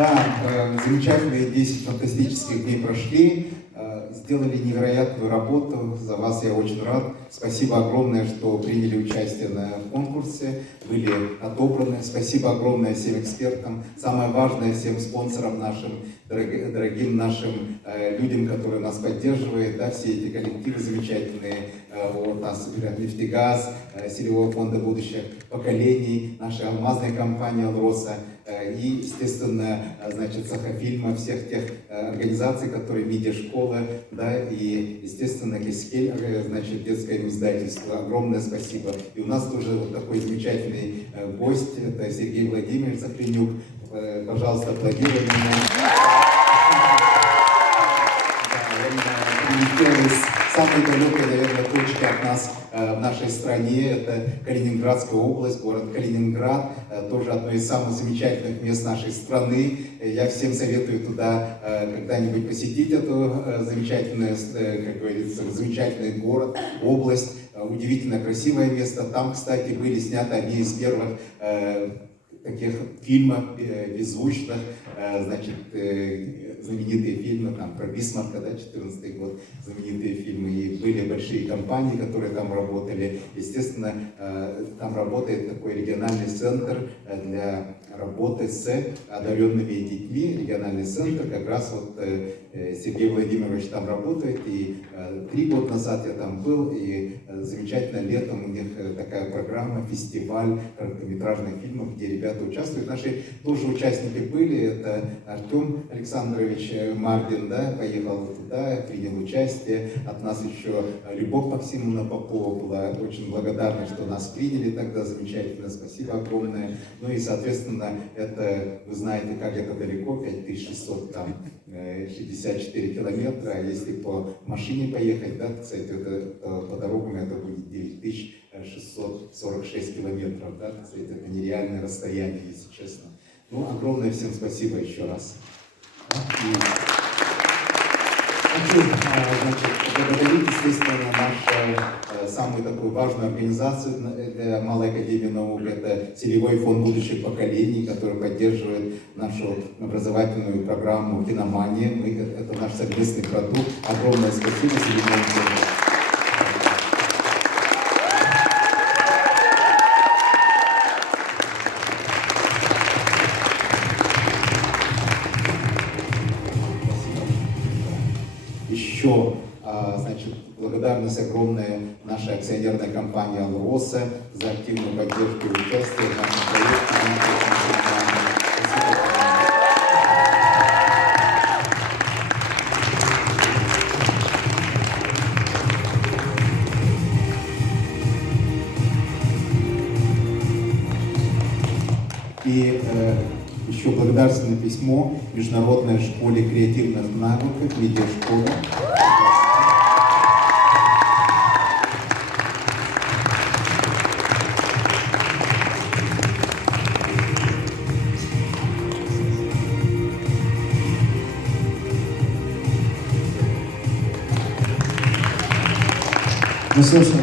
Да, замечательные 10 фантастических дней прошли, сделали невероятную работу, за вас я очень рад. Спасибо огромное, что приняли участие на конкурсе, были отобраны. Спасибо огромное всем экспертам, самое важное всем спонсорам нашим, дорогим нашим людям, которые нас поддерживают, да, все эти коллективы замечательные, вот, нас «Нефтегаз», Сетевого фонда будущих поколений, наша алмазная компания «Алроса», и, естественно, значит, Сахафильма, всех тех организаций, которые медиашколы, да, и, естественно, Кескель, значит, детское издательство. Огромное спасибо. И у нас тоже вот такой замечательный гость, это Сергей Владимирович Захренюк. Пожалуйста, аплодируем ему. Прилетел из самой далекой, наверное, точки от нас в нашей стране. Это Калининградская область, город Калининград, тоже одно из самых замечательных мест нашей страны. Я всем советую туда когда-нибудь посетить эту замечательную, как говорится, замечательный город, область. Удивительно красивое место. Там, кстати, были сняты одни из первых таких фильмов беззвучных, значит, знаменитые фильмы, там, про Бисмарка, да, 14 год, знаменитые фильмы, и были большие компании, которые там работали. Естественно, там работает такой региональный центр для работы с одаренными детьми, региональный центр, как раз вот Сергей Владимирович там работает, и 3 года назад я там был, и замечательно летом у них такая программа, фестиваль короткометражных фильмов, где ребята участвуют. Наши тоже участники были, это Артем Александрович Мардин, да, поехал туда, принял участие, от нас еще Любовь Максимовна Попова была очень благодарна, что нас приняли тогда, замечательно, спасибо огромное. Ну и, соответственно, это, вы знаете, как это далеко, 5600 там 64 километра, а если по машине поехать, да, кстати, это, по дорогам это будет 9646 километров, да, кстати, это нереальное расстояние, если честно. Ну, огромное всем спасибо еще раз. Хочу, значит, поблагодарить, естественно, нашу самую такую важную организацию для Малой академии наук, это Сетевой фонд будущих поколений, который поддерживает нашу образовательную программу «Киномания». Это наш совместный продукт. Огромное спасибо Сетевому фонду. Еще, значит, благодарность огромная нашей акционерной компании «Алроса» за активную поддержку и участие в нашем проекте. И еще благодарственное письмо Международной школе креативных навыков, медиашкола. Ну, слушай,